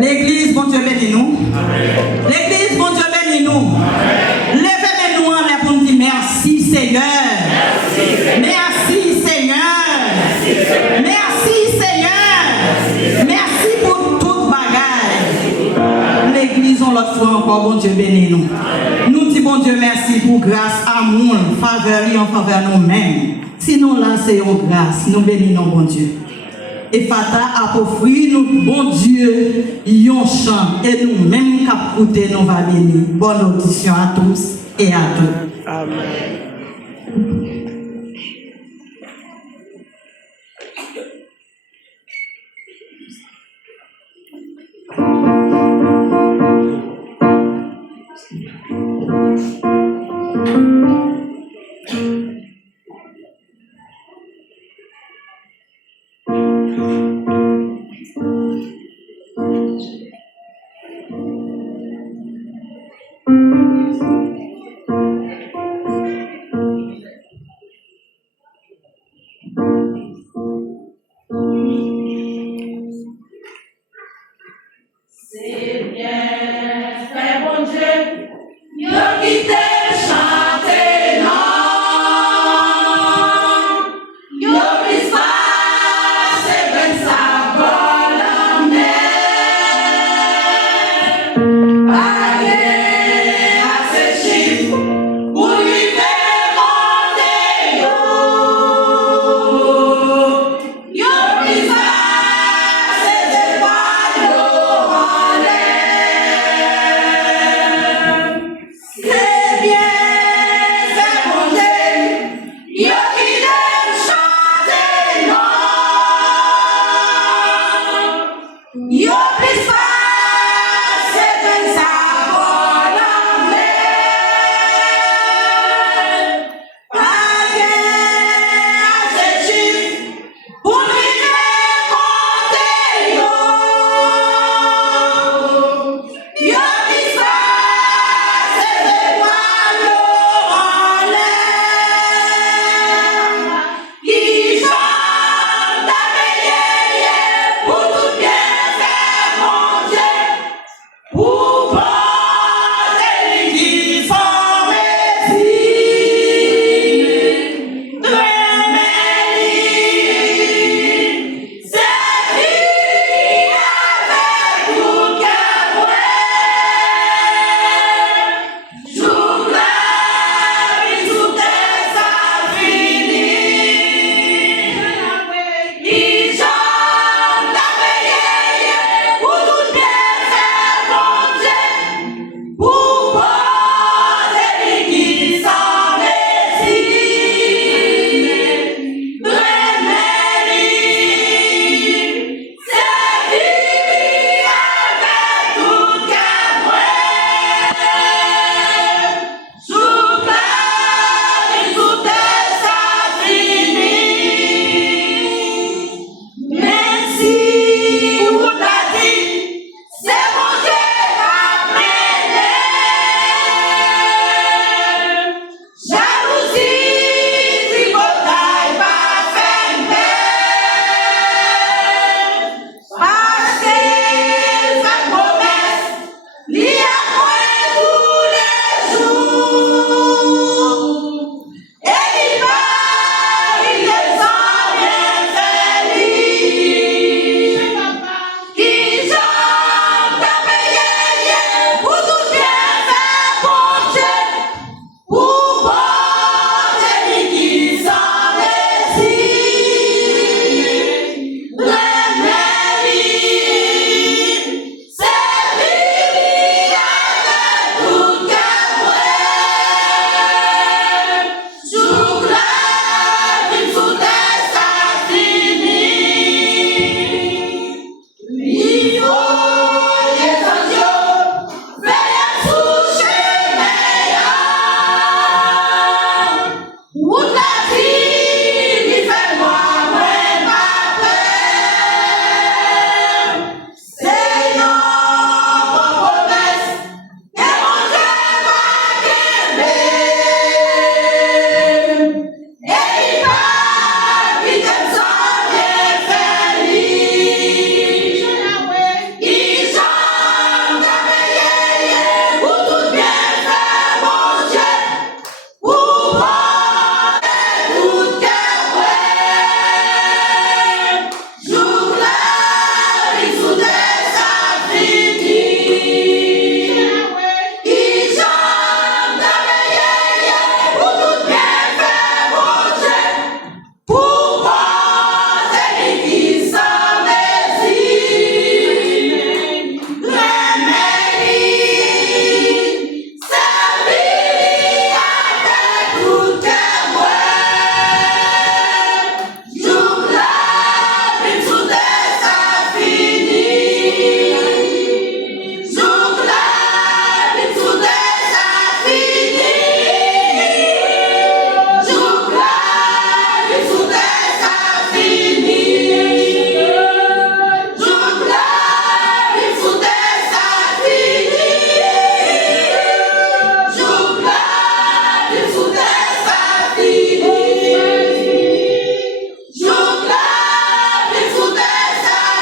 L'église, bon Dieu bénis nous. L'église, bon Dieu bénis nous. Levez-nous en l'air pour nous dire merci Seigneur. Merci Seigneur. Merci Seigneur. Merci pour toute bagaille. L'église, on l'autre fois encore, bon Dieu bénis nous. Nous disons bon Dieu merci pour grâce, amour, faveur en faveur nous-mêmes. Sinon là c'est une grâce, nous bénissons bon Dieu. Et Fata a offert nous, bon Dieu, yon chant et nous-mêmes qui écouter nous va bénir. Bonne audition à tous et à toutes. Amen.